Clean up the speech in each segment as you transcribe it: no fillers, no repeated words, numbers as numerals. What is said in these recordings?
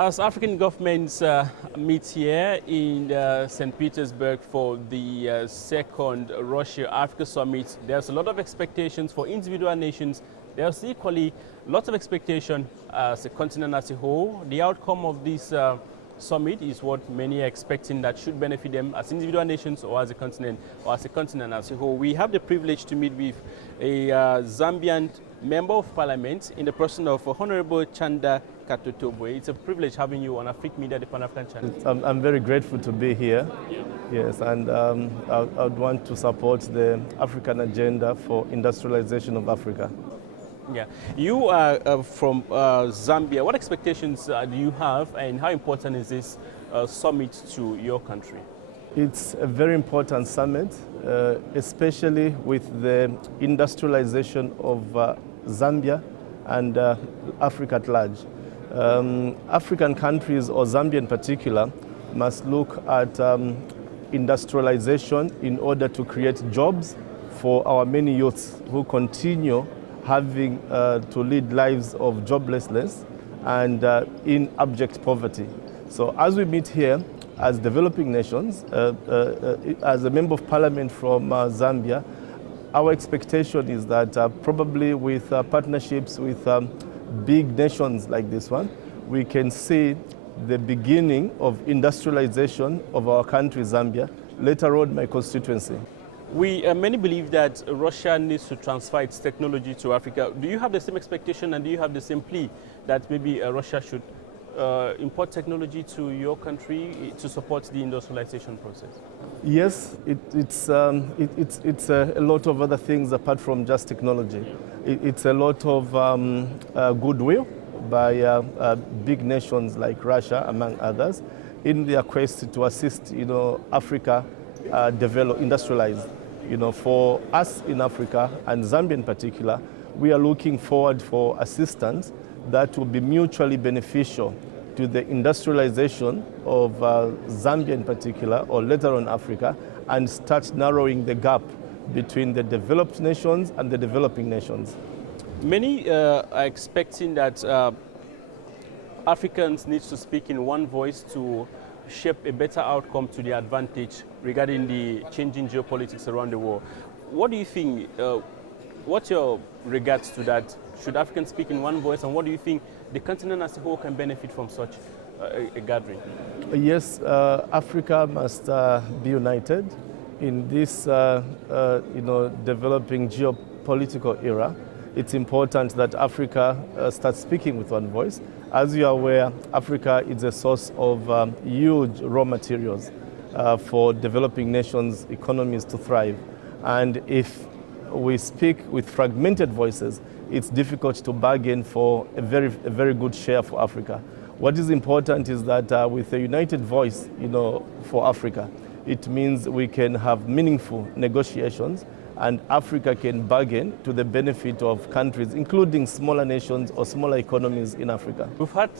As African governments meet here in St. Petersburg for the second Russia-Africa summit, there's a lot of expectations for individual nations. There's equally lots of expectation as a continent as a whole. The outcome of this summit is what many are expecting that should benefit them as individual nations or as a continent as a whole. We have the privilege to meet with a Zambian Member of Parliament in the person of Honorable CHANDA. It's a privilege having you on Afrique Media, the Pan-African channel. I'm very grateful to be here. Yes, and I would want to support the African agenda for industrialization of Africa. Yeah, you are from Zambia. What expectations do you have, and how important is this summit to your country? It's a very important summit, especially with the industrialization of Zambia and Africa at large. African countries, or Zambia in particular, must look at industrialization in order to create jobs for our many youths who continue having to lead lives of joblessness and in abject poverty. So as we meet here as developing nations, as a Member of Parliament from Zambia, our expectation is that probably with partnerships with big nations like this one, we can see the beginning of industrialization of our country, Zambia, later on my constituency. Many believe that Russia needs to transfer its technology to Africa. Do you have the same expectation, and do you have the same plea that maybe Russia should import technology to your country to support the industrialization process? Yes, it's a lot of other things apart from just technology. It's a lot of goodwill by big nations like Russia, among others, in their quest to assist, Africa develop, industrialize. For us in Africa, and Zambia in particular, we are looking forward for assistance that will be mutually beneficial to the industrialization of Zambia in particular, or later on Africa, and start narrowing the gap between the developed nations and the developing nations. Many are expecting that Africans need to speak in one voice to shape a better outcome to their advantage regarding the changing geopolitics around the world. What do you think, what's your regards to that? Should Africans speak in one voice, and what do you think the continent as a whole can benefit from such a gathering? Yes, Africa must be united in this developing geopolitical era. It's important that Africa starts speaking with one voice. As you are aware, Africa is a source of huge raw materials for developing nations' economies to thrive. And if we speak with fragmented voices, it's difficult to bargain for a very good share for Africa. What is important is that with a united voice, for Africa, it means we can have meaningful negotiations, and Africa can bargain to the benefit of countries, including smaller nations or smaller economies in Africa. We've had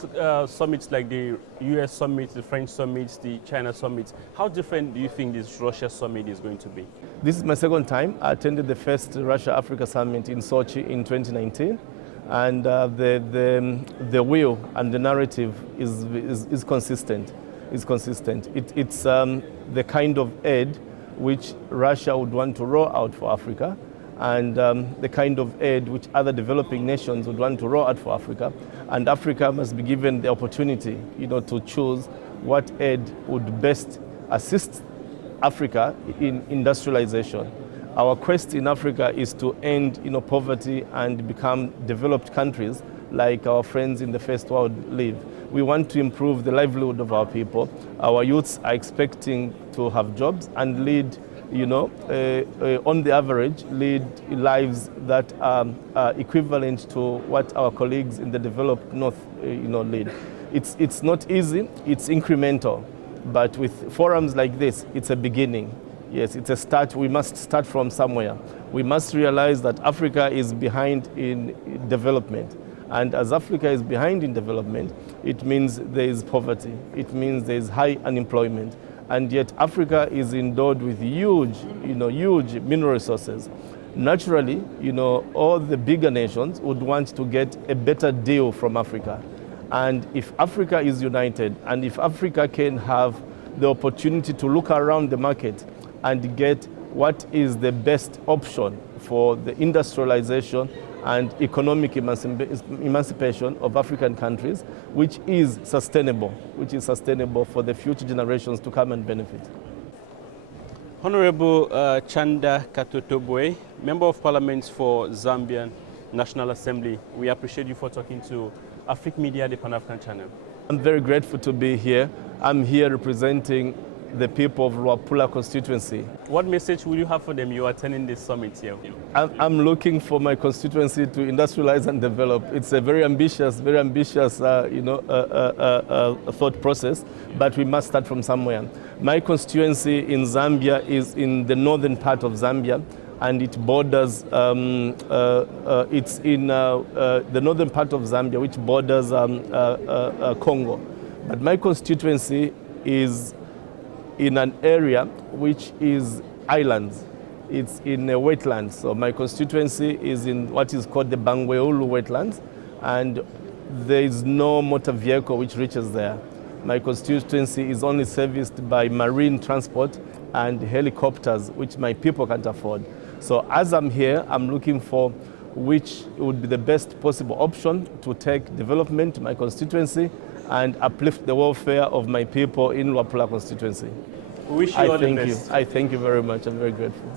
summits like the US summit, the French summit, the China summit. How different do you think this Russia summit is going to be? This is my second time. I attended the first Russia-Africa summit in Sochi in 2019. And the will and the narrative is consistent. It's the kind of aid which Russia would want to roll out for Africa, and the kind of aid which other developing nations would want to roll out for Africa. And Africa must be given the opportunity, to choose what aid would best assist Africa in industrialization. Our quest in Africa is to end poverty and become developed countries like our friends in the first world live. We want to improve the livelihood of our people. Our youths are expecting to have jobs and lead, on the average, lead lives that are equivalent to what our colleagues in the developed North, lead. It's not easy, it's incremental, but with forums like this, it's a beginning. Yes, it's a start. We must start from somewhere. We must realize that Africa is behind in development. And as Africa is behind in development, it means there is poverty. It means there is high unemployment. And yet Africa is endowed with huge mineral resources. Naturally, all the bigger nations would want to get a better deal from Africa. And if Africa is united, and if Africa can have the opportunity to look around the market and get what is the best option for the industrialization and economic emancipation of African countries, which is sustainable for the future generations to come and benefit. Honorable CHANDA KATOTOBWE, Member of Parliament for Zambian National Assembly, we appreciate you for talking to Afrique Media, the Pan-African channel. I'm very grateful to be here. I'm here representing the people of Luapula constituency. What message will you have for them? You are attending this summit here. I'm looking for my constituency to industrialize and develop. It's a very ambitious thought process, but we must start from somewhere. My constituency in Zambia is in the northern part of Zambia, and it borders, it's in the northern part of Zambia, which borders Congo. But my constituency is in an area which is islands. It's in a wetland. So my constituency is in what is called the Bangweulu wetlands, and there is no motor vehicle which reaches there. My constituency is only serviced by marine transport and helicopters, which my people can't afford. So as I'm here, I'm looking for which would be the best possible option to take development to my constituency and uplift the welfare of my people in Luapula constituency. We wish you all the best. I thank you very much. I'm very grateful.